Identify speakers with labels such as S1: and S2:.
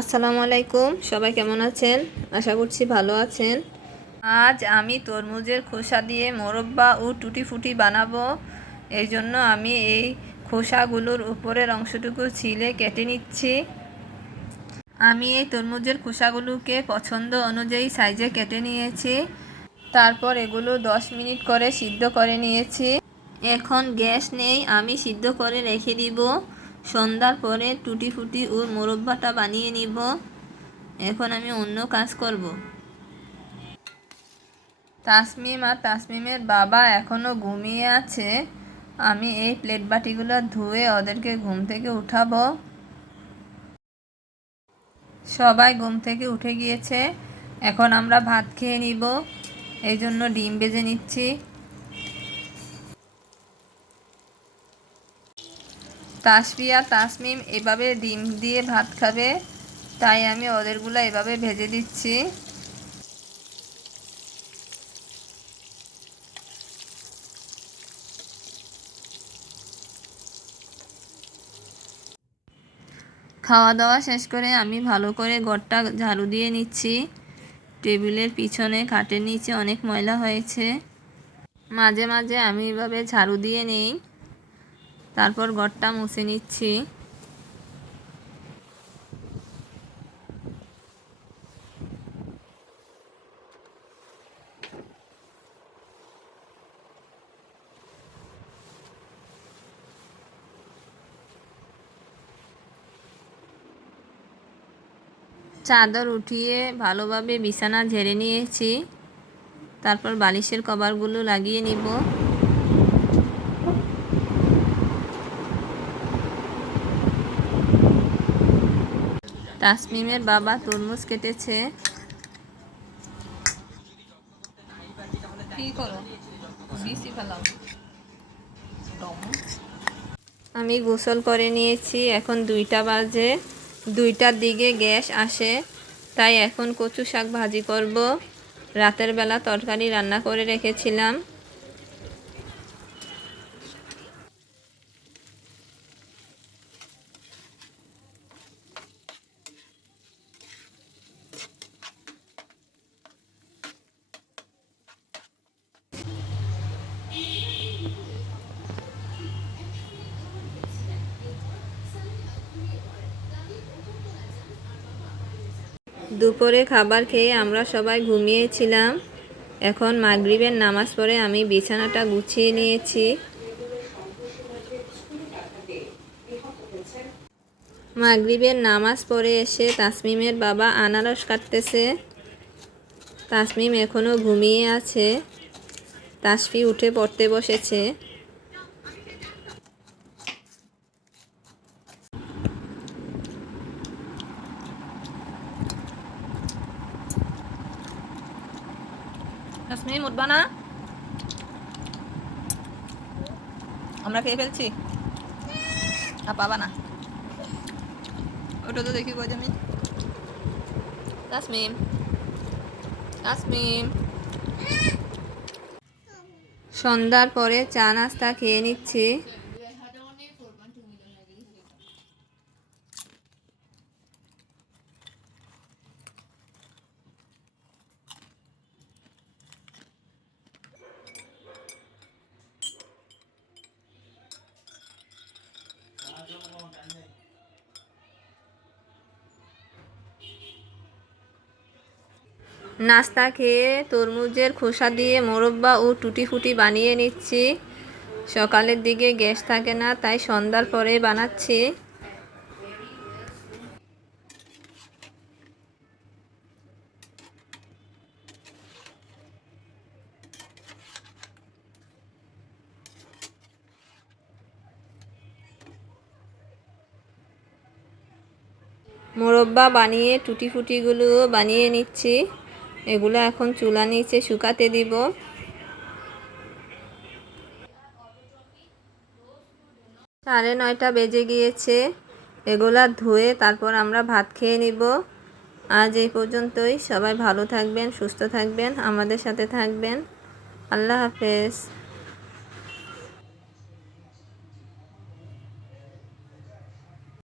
S1: আসসালামু আলাইকুম। সবাই কেমন আছেন? আশা করছি ভালো আছেন। আজ আমি তরমুজের খোসা দিয়ে মোরব্বা ও টুটি ফুটি বানাবো। এই জন্য আমি এই খোসাগুলোর উপরের অংশটুকু ছিলে কেটে নিচ্ছি। আমি এই তরমুজের খোসাগুলোকে পছন্দ অনুযায়ী সাইজে কেটে নিয়েছি। তারপর এগুলো দশ মিনিট করে সিদ্ধ করে নিয়েছি। এখন গ্যাস নেই, আমি সিদ্ধ করে রেখে দিব। সন্ধ্যার পরে টুটি ফুটি ও মোরব্বাটা বানিয়ে নিব। এখন আমি অন্য কাজ করব। তাসমিম আর তাসমিমের বাবা এখনও ঘুমিয়ে আছে। আমি এই প্লেট বাটিগুলো ধুয়ে ওদেরকে ঘুম থেকে উঠাবো। সবাই ঘুম থেকে উঠে গিয়েছে। এখন আমরা ভাত খেয়ে নিব। এই জন্য ডিম বেজে নিচ্ছি। তাসফিয়া তাসমিম এভাবে ডিম দিয়ে ভাত খাবে, তাই আমি ওদেরগুলো এভাবে ভেজে দিচ্ছি। খাওয়া দাওয়া শেষ করে আমি ভালো করে ঘরটা ঝাড়ু দিয়ে নিচ্ছি। টেবিলের পিছনে খাটের নিচে অনেক ময়লা হয়েছে। মাঝে মাঝে আমি এভাবে ঝাড়ু দিয়ে নেই। তারপর ঘরটা মুছে নিচ্ছি। চাদর উঠিয়ে ভালোভাবে বিছানা ঝেড়ে নিয়েছি। তারপর বালিশের কভারগুলো লাগিয়ে নিব। তাসমিমের বাবা তরমুজ কেটেছে। আমি গোসল করে নিয়েছি এখন দুইটা বাজে। দুইটার দিকে গ্যাস আসে তাই এখন কচু শাক ভাজি করব। রাতের বেলা তরকারি রান্না করে রেখেছিলাম। দুপুরে খাবার খেয়ে আমরা সবাই ঘুমিয়েছিলাম। এখন মাগরিবের নামাজ পড়ে আমি বিছানাটা গুছিয়ে নিয়েছি। মাগরিবের নামাজ পড়ে এসে তাসমিমের বাবা আনারস কাটতেছে। তাসমিম এখনও ঘুমিয়ে আছে। তাসফি উঠে পড়তে বসেছে। তাসমিম উঠবা না আমরা খেয়ে ফেলছি। আর পাবা না। ওটা তো দেখি কই আমি তাসমিম তাসমিম সন্ধ্যার পরে চা নাস্তা খেয়ে নিচ্ছি। নাস্তা খেয়ে তরমুজের খোসা দিয়ে মোরব্বা ও টুটি ফুটি বানিয়ে নিচ্ছি। সকালের দিকে গ্যাস থাকে না, তাই সন্ধ্যার পরে বানাচ্ছি। মোরব্বা বানিয়ে টুটি ফুটিগুলো বানিয়ে নিচ্ছি। এগুলো এখন চুলা নিচে শুকাতে দিব। সাড়ে নয়টা বেজে গিয়েছে। এগুলা ধুয়ে তারপর আমরা ভাত খেয়ে নিব। আজ এই পর্যন্তই। সবাই ভালো থাকবেন, সুস্থ থাকবেন, আমাদের সাথে থাকবেন। আল্লাহ হাফেজ।